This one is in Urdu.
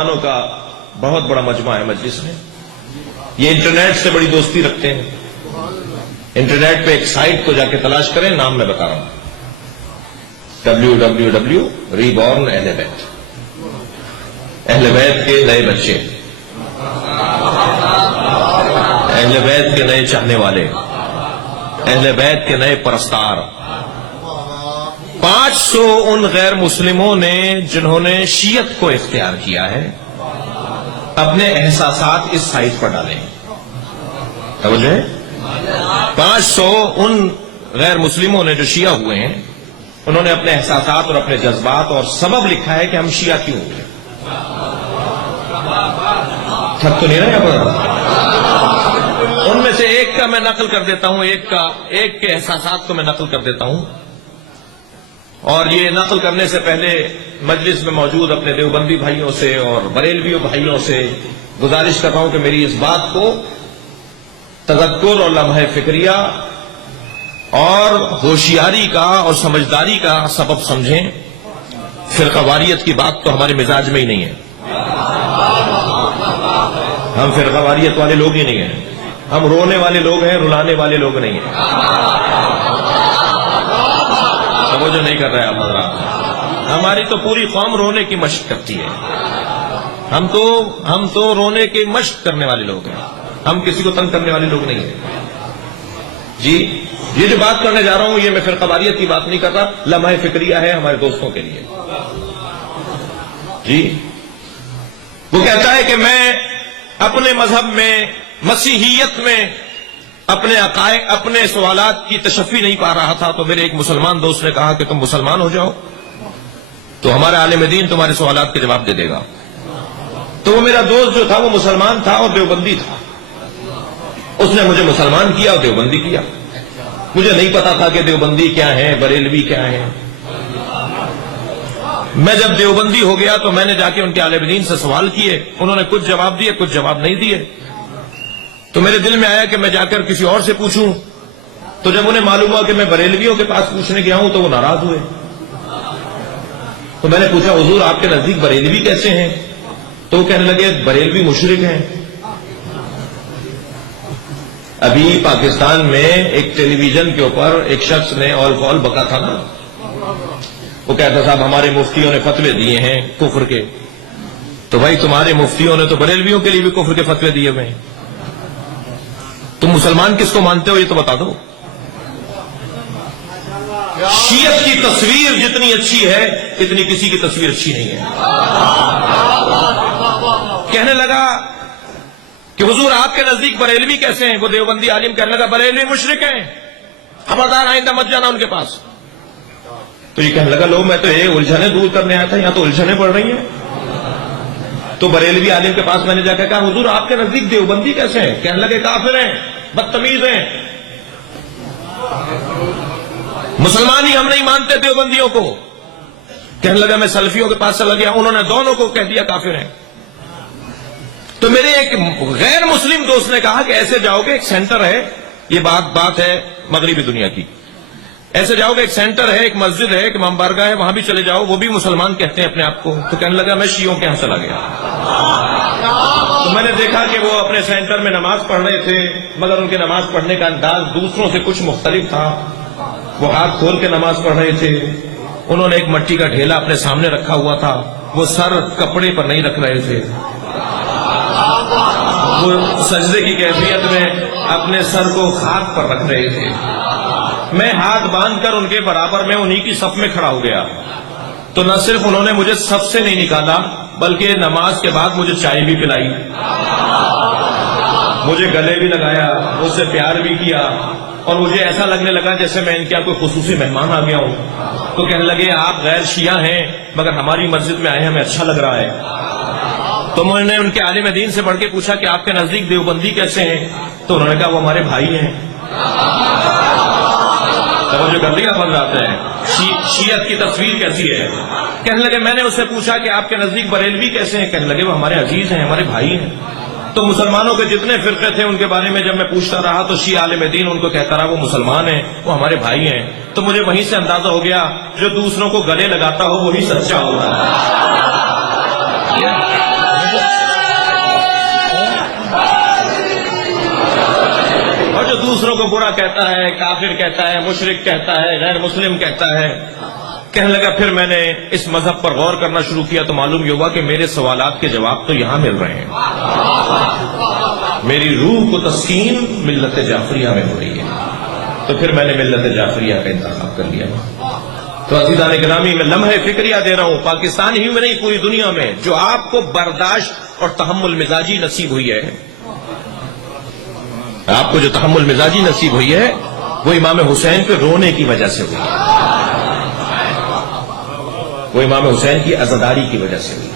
مسلمانوں کا بہت بڑا مجمع ہے مجلس میں. یہ انٹرنیٹ سے بڑی دوستی رکھتے ہیں. انٹرنیٹ پہ ایک سائٹ کو جا کے تلاش کریں, نام میں بتا رہا ہوں, www.reborn اہل بیت, اہل بیت کے نئے بچے, اہل بیت کے نئے چاہنے والے, اہل بیت کے نئے پرستار. 500 ان غیر مسلموں نے جنہوں نے شیعت کو اختیار کیا ہے اپنے احساسات اس سائٹ پر ڈالے. توجہ ہے, 500 ان غیر مسلموں نے جو شیعہ ہوئے ہیں انہوں نے اپنے احساسات اور اپنے جذبات اور سبب لکھا ہے کہ ہم شیعہ کیوں ہوئے. تھک تو نہیں رہے اب. ان میں سے ایک کا میں نقل کر دیتا ہوں, ایک کے احساسات کو میں نقل کر دیتا ہوں. اور یہ نقل کرنے سے پہلے مجلس میں موجود اپنے دیوبندی بھائیوں سے اور بریلویوں بھائیوں سے گزارش کر رہا ہوں کہ میری اس بات کو تذکر اور لمحہ فکریہ اور ہوشیاری کا اور سمجھداری کا سبب سمجھیں. فرقہ واریت کی بات تو ہمارے مزاج میں ہی نہیں ہے. ہم فرقہ واریت والے لوگ ہی نہیں ہیں. ہم رونے والے لوگ ہیں, رلانے والے لوگ نہیں ہیں. جو نہیں کر رہے آپ حضرات, ہماری تو پوری قوم رونے کی مشق کرتی ہے. ہم تو رونے کی مشق کرنے والے لوگ ہیں. ہم کسی کو تنگ کرنے والے لوگ نہیں ہیں. جی, یہ جو بات کرنے جا رہا ہوں یہ میں فرقہ واریت کی بات نہیں کر رہا, لمحہ فکریہ ہے ہمارے دوستوں کے لیے. جی, وہ کہتا ہے کہ میں اپنے مذہب میں, مسیحیت میں اپنے عقائد, اپنے سوالات کی تشفی نہیں پا رہا تھا, تو میرے ایک مسلمان دوست نے کہا کہ تم مسلمان ہو جاؤ تو ہمارا عالم دین تمہارے سوالات کے جواب دے دے گا. تو وہ میرا دوست جو تھا وہ مسلمان تھا اور دیوبندی تھا. اس نے مجھے مسلمان کیا اور دیوبندی کیا. مجھے نہیں پتا تھا کہ دیوبندی کیا ہے, بریلوی کیا ہے. میں جب دیوبندی ہو گیا تو میں نے جا کے ان کے عالم دین سے سوال کیے. انہوں نے کچھ جواب دیے, کچھ جواب نہیں دیے. تو میرے دل میں آیا کہ میں جا کر کسی اور سے پوچھوں. تو جب انہیں معلوم ہوا کہ میں بریلویوں کے پاس پوچھنے گیا ہوں تو وہ ناراض ہوئے. تو میں نے پوچھا حضور آپ کے نزدیک بریلوی کیسے ہیں؟ تو وہ کہنے لگے بریلوی مشرک ہیں. ابھی پاکستان میں ایک ٹیلی ویژن کے اوپر ایک شخص نے آل فال بکا تھا نا, وہ کہتا صاحب ہمارے مفتیوں نے فتوے دیے ہیں کفر کے. تو بھائی تمہارے مفتیوں نے تو بریلویوں کے لیے بھی کفر کے فتوے دیے ہوئے ہیں. تم مسلمان کس کو مانتے ہو یہ تو بتا دو. شیعت کی تصویر جتنی اچھی ہے اتنی کسی کی تصویر اچھی نہیں ہے. کہنے لگا کہ حضور آپ کے نزدیک بریلوی کیسے ہیں؟ وہ دیوبندی عالم کہنے لگا بریلوی مشرک ہیں, خبردار آئندہ مت جانا ان کے پاس. تو یہ کہنے لگا لو میں تو یہ الجھنیں دور کرنے آیا تھا, یہاں تو الجھنیں پڑ رہی ہیں. تو بریلوی عالم کے پاس میں نے جا کے کہا حضور آپ کے نزدیک دیوبندی کیسے ہیں؟ کہنے لگے کافر ہیں, بدتمیز ہیں, مسلمان ہی ہم نہیں مانتے دیوبندیوں کو. کہنے لگا میں سلفیوں کے پاس چلا گیا, انہوں نے دونوں کو کہہ دیا کافر ہیں. تو میرے ایک غیر مسلم دوست نے کہا کہ ایسے جاؤ گے, ایک سینٹر ہے, یہ بات ہے مغربی دنیا کی, ایسے جاؤ گے ایک سینٹر ہے, ایک مسجد ہے, ایک امام بارگاہ ہے, وہاں بھی چلے جاؤ, وہ بھی مسلمان کہتے ہیں اپنے آپ کو. تو کہنے لگا میں شیعوں کے یہاں چلا گیا. تو میں نے دیکھا کہ وہ اپنے سینٹر میں نماز پڑھ رہے تھے, مگر ان کے نماز پڑھنے کا انداز دوسروں سے کچھ مختلف تھا. وہ ہاتھ کھول کے نماز پڑھ رہے تھے. انہوں نے ایک مٹی کا ڈھیلا اپنے سامنے رکھا ہوا تھا, وہ سر کپڑے پر نہیں رکھ رہے تھے. وہ سجدے کی کیفیت میں اپنے سر کو خاک پر رکھ رہے تھے. میں ہاتھ باندھ کر ان کے برابر میں انہی کی صف میں کھڑا ہو گیا. تو نہ صرف انہوں نے مجھے صف سے نہیں نکالا بلکہ نماز کے بعد مجھے چائے بھی پلائی, مجھے گلے بھی لگایا, مجھ سے پیار بھی کیا, اور مجھے ایسا لگنے لگا جیسے میں ان کے کوئی خصوصی مہمان آ گیا ہوں. تو کہنے لگے آپ غیر شیعہ ہیں مگر ہماری مسجد میں آئے ہمیں اچھا لگ رہا ہے. تو میں نے ان کے عالم دین سے بڑھ کے پوچھا کہ آپ کے نزدیک دیوبندی کیسے ہیں؟ تو انہوں نے کہا وہ ہمارے بھائی ہیں. توجہ کر لیا حضرات ہے, شیعت کی تصویر کیسی ہے. کہنے لگے میں نے اس سے پوچھا کہ آپ کے نزدیک بریلوی کیسے ہیں؟ کہنے لگے وہ ہمارے عزیز ہیں, ہمارے بھائی ہیں. تو مسلمانوں کے جتنے فرقے تھے ان کے بارے میں جب میں پوچھتا رہا تو شیعہ عالم دین ان کو کہتا رہا وہ مسلمان ہیں, وہ ہمارے بھائی ہیں. تو مجھے وہیں سے اندازہ ہو گیا جو دوسروں کو گلے لگاتا ہو وہی سچا ہوتا ہے. کو برا کہتا ہے، کافر کہتا ہے، مشرک کہتا ہے، غیر مسلم کہتا ہے. کہنے لگا پھر میں نے اس مذہب پر غور کرنا شروع کیا تو معلوم یہ ہوا کہ میرے سوالات کے جواب تو یہاں مل رہے ہیں. میری روح کو تسکین ملت جعفریہ میں ہو رہی ہے. تو پھر میں نے ملت جعفریہ کا انتخاب کر لیا. تو عزیزان گرامی، میں لمحے فکریہ دے رہا ہوں پاکستان ہی میں نہیں پوری دنیا میں جو آپ کو برداشت اور تحمل مزاجی نصیب ہوئی ہے، آپ کو جو تحمل مزاجی نصیب ہوئی ہے وہ امام حسین پہ رونے کی وجہ سے ہوئی ہے، وہ امام حسین کی عزاداری کی وجہ سے ہوئی.